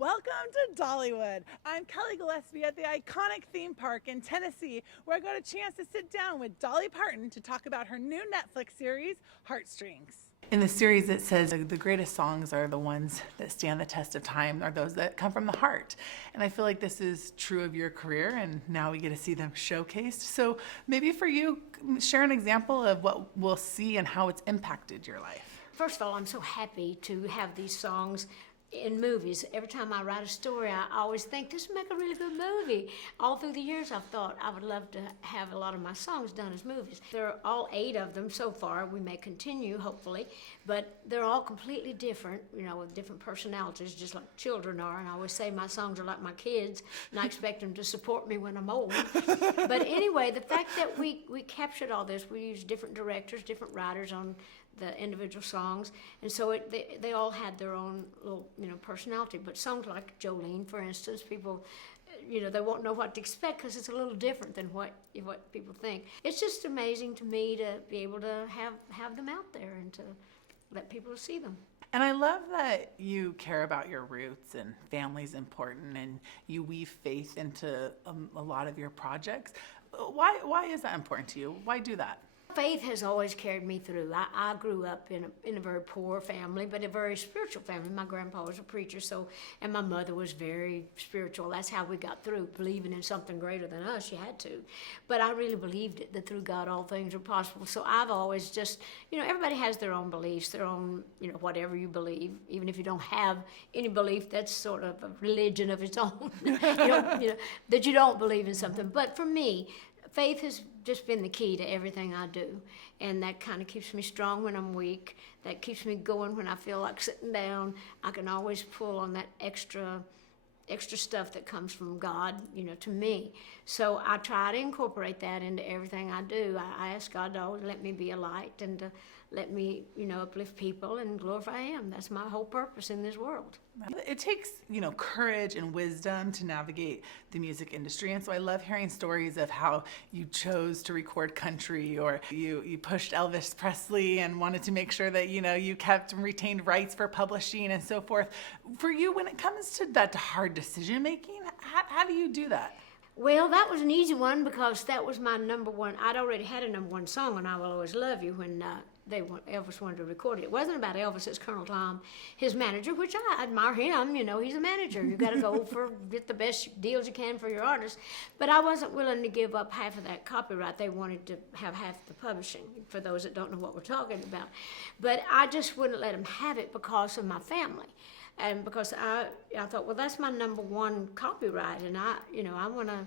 Welcome to Dollywood. I'm Kelly Gillespie at the iconic theme park in Tennessee, where I got a chance to sit down with Dolly Parton to talk about her new Netflix series, Heartstrings. In the series, it says the greatest songs are the ones that stand the test of time, are those that come from the heart. And I feel like this is true of your career, and now we get to see them showcased. So maybe for you, share an example of what we'll see and how it's impacted your life. First of all, I'm so happy to have these songs in movies. Every time I write a story, I always think this would make a really good movie. All through the years, I've thought I would love to have a lot of my songs done as movies. There are all 8 of them so far. We may continue, hopefully, but they're all completely different, with different personalities, just like children are. And I always say my songs are like my kids, and I expect them to support me when I'm old. But anyway, the fact that we captured all this, we used different directors, different writers on the individual songs, and so they all had their own little personality. But songs like Jolene, for instance, people they won't know what to expect because it's a little different than what people think. It's just amazing to me to be able to have them out there and to let people see them. And I love that you care about your roots, and family's important, and you weave faith into a lot of your projects. Why is that important to you? Why do that? Faith has always carried me through. I grew up in a very poor family, but a very spiritual family. My grandpa was a preacher, and my mother was very spiritual. That's how we got through, believing in something greater than us. You had to. But I really believed it, that through God all things are possible. So I've always just, everybody has their own beliefs, their own, whatever you believe. Even if you don't have any belief, that's sort of a religion of its own, that you don't believe in something. But for me, faith has just been the key to everything I do, and that kind of keeps me strong when I'm weak. That keeps me going when I feel like sitting down. I can always pull on that extra stuff that comes from God, to me. So I try to incorporate that into everything I do. I ask God to always let me be a light and to let me, uplift people and glorify Him. That's my whole purpose in this world. It takes, courage and wisdom to navigate the music industry. And so I love hearing stories of how you chose to record country, or you pushed Elvis Presley and wanted to make sure that, you kept and retained rights for publishing and so forth. For you, when it comes to that hard decision making, how do you do that? Well, that was an easy one because that was my number one. I'd already had a number one song on I Will Always Love You when Elvis wanted to record it. It wasn't about Elvis, it's Colonel Tom, his manager, which I admire him. He's a manager. You got to go get the best deals you can for your artist. But I wasn't willing to give up half of that copyright. They wanted to have half the publishing, for those that don't know what we're talking about. But I just wouldn't let them have it because of my family. And because I thought, well, that's my number one copyright, and I want to,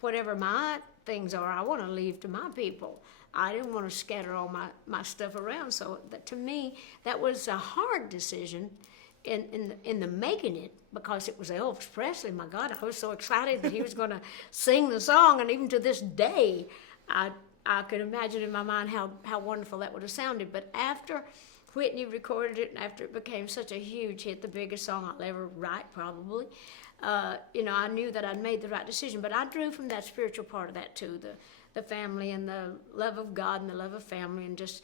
whatever my things are, I want to leave to my people. I didn't want to scatter all my stuff around. So to me, that was a hard decision in the making it, because it was Elvis Presley. My God, I was so excited that he was going to sing the song, and even to this day, I could imagine in my mind how wonderful that would have sounded. But after Whitney recorded it, and after it became such a huge hit, the biggest song I'll ever write probably, I knew that I'd made the right decision. But I drew from that spiritual part of that too, the family and the love of God and the love of family, and just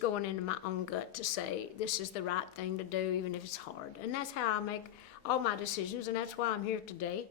going into my own gut to say this is the right thing to do, even if it's hard. And that's how I make all my decisions, and that's why I'm here today.